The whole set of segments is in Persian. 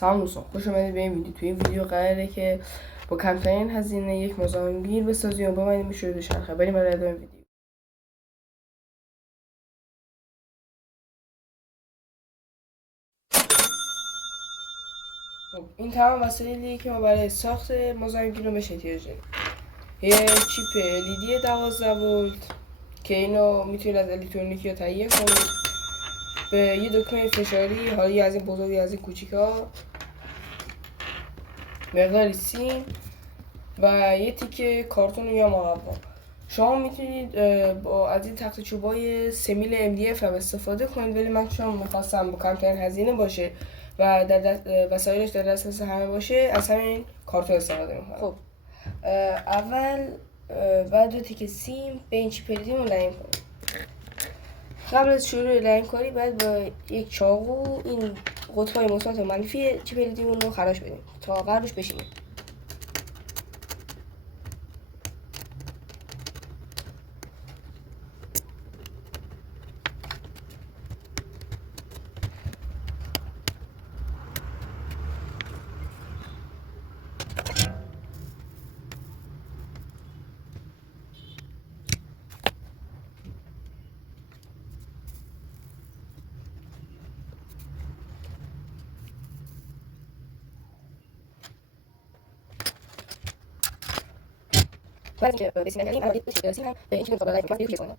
سلام دوستان، خوش آمدید به این ویدیو. توی این ویدیو قراره که با کمترین هزینه یک مزاحمگیر بسازیم و ببینیم شروع بشرخه. بریم برای ادامه ویدیو. خب این تمام وسایلی که ما برای ساخت مزاحمگیر رو بهش احتیاج داریم. یه چیپ LED 12 ولت که اینو میتونید از الکترونیکی رو تهیه کنید. به یه دکمه فشاری، حالا از این بزرگ از این کوچیکا، مقداری سیم و یه تیکه کارتون یا مربا. شما میتونید از این تخت چوبای 3 میل MDF هم استفاده کنید، ولی من چون میخواستم با کمترین هزینه باشه و وسایلش در دسترس همه باشه، از همین کارتون استفاده میکنم. خب اول بعد 2 تیکه سیم به این چیپ LED رو لاین کنید. قبل از شروع لاین کاری باید با یک چاقو این قطبای مثبت و منفی چیپ LED رو خراش بدیم تا قلبش بشینه. بعد اینکه بسیم نکردیم، الان یک سیم هم به این چیپ مقابل لایت میکنم. کنم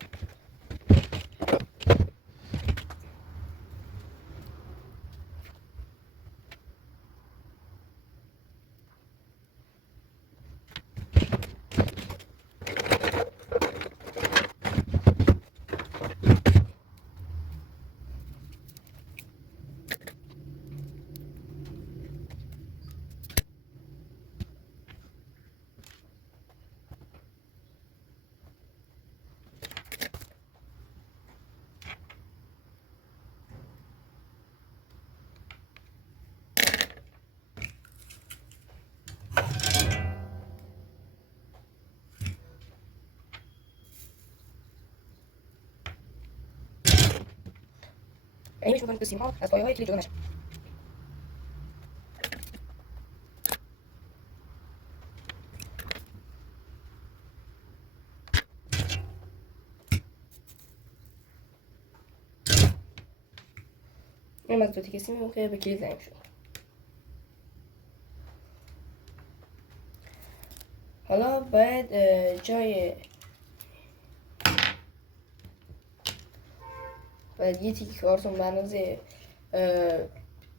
اینش میکنم که سیم ها از پایه های کلیپ جدا نشه. این از 2 تیکه سیم که به کلیپ لاین شد. حالا باید یه تیکه کارتون به اندازه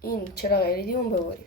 این چراغ LED اون ببریم.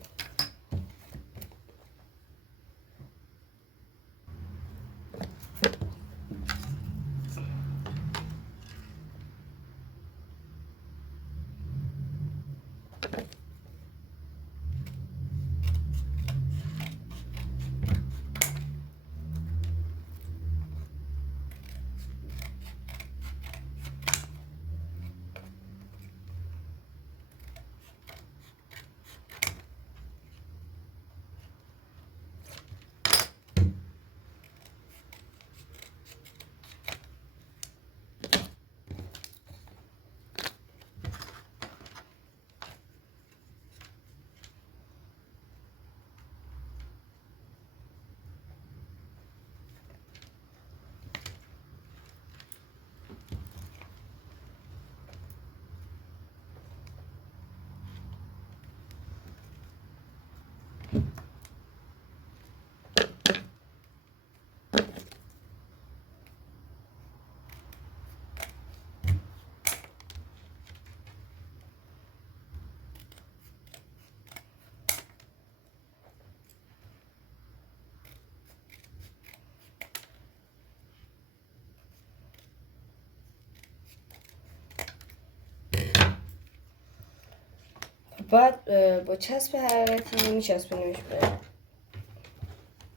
بعد با چسب حرارتی میچسبونیمش به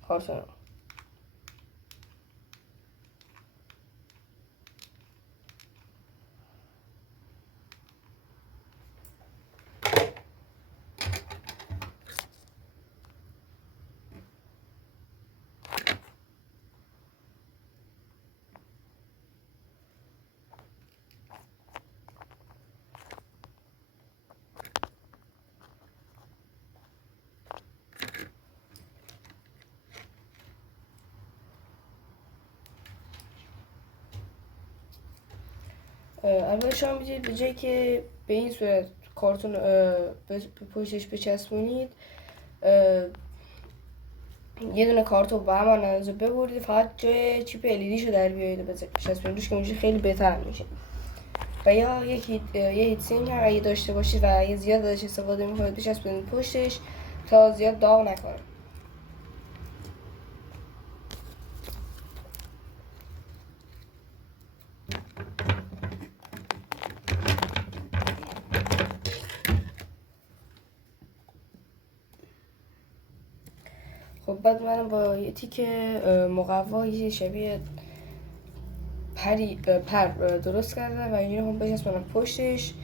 کارتون. اول شما میتونید به جایی که به این صورت کارتون به پشتش بچسبونید یه دونه کارتون با همان اندازه ببرید، فقط جای چیپ الیدی شو در بیارید و بچسبونید روش که اونجا خیلی بهتر میشه. و یا یه هیت سینک هم اگه داشته باشید و اگه زیاد ازش استفاده میکنید بچسبونید پشتش تا زیاد داغ نکنه. خب بعد من با یه تیکه مقوا یه شبیه پر درست کردم و اینجوری هم بچسبونم پشتش.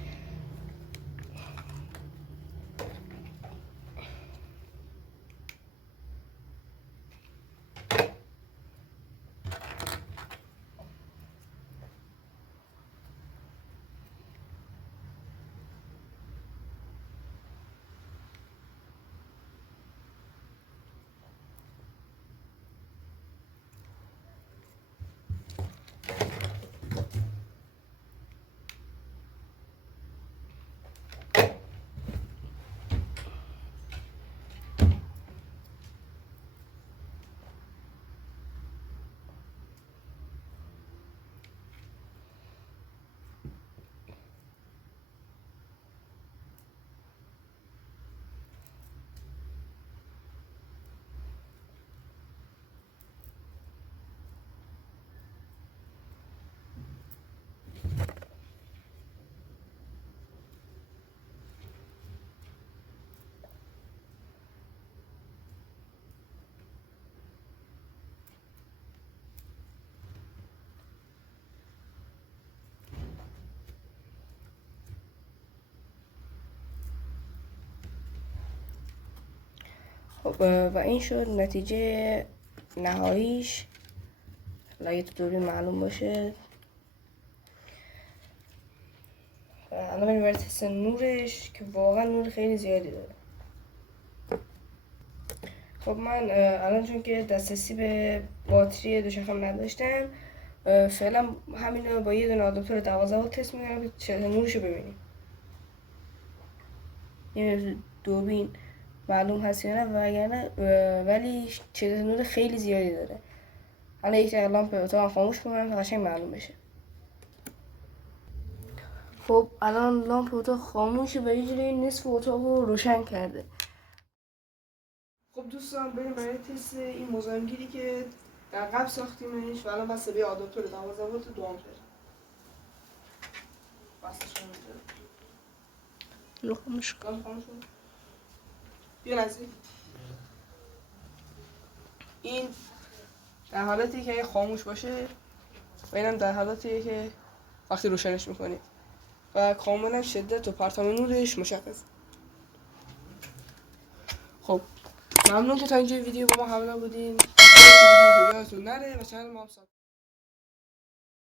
خب و این شد نتیجه نهاییش. اگه تو دوربین معلوم باشه. الان بریم برای تست نورش که واقعا نور خیلی زیادی داره. خب من الان چون که دسترسی به باتری دوچرخه‌ام نداشتم فعلا همین با یه دونه آداپتور 12 ولت تست میکنم که چه نورشو ببینیم. این دوربین معلوم هست یا نه وگرنه ولی چه نور خیلی زیادی داره. حالا یک لامپ اتاقم خاموش کنم تا قشنگ معلوم بشه. خب الان لامپ اتاق خاموشه و یه جوری نصف اتاق رو روشن کرده. خب دوستان بریم برای تست این مزاحمگیری که در قبل ساختیمش و الان بسته به آداپتور 12 ولت 2 آمپر. بستش کنم رو خاموش کن. بیا نزدیک. این در حالتی که خاموش باشه و اینم در حالتیه که وقتی روشنش میکنید و کاملا شدت و پرتاب نورش مشخص. خب ممنون که تا اینجا ویدیو با ما همراه بودین. ویدیو یادتون نره و چنل ما هم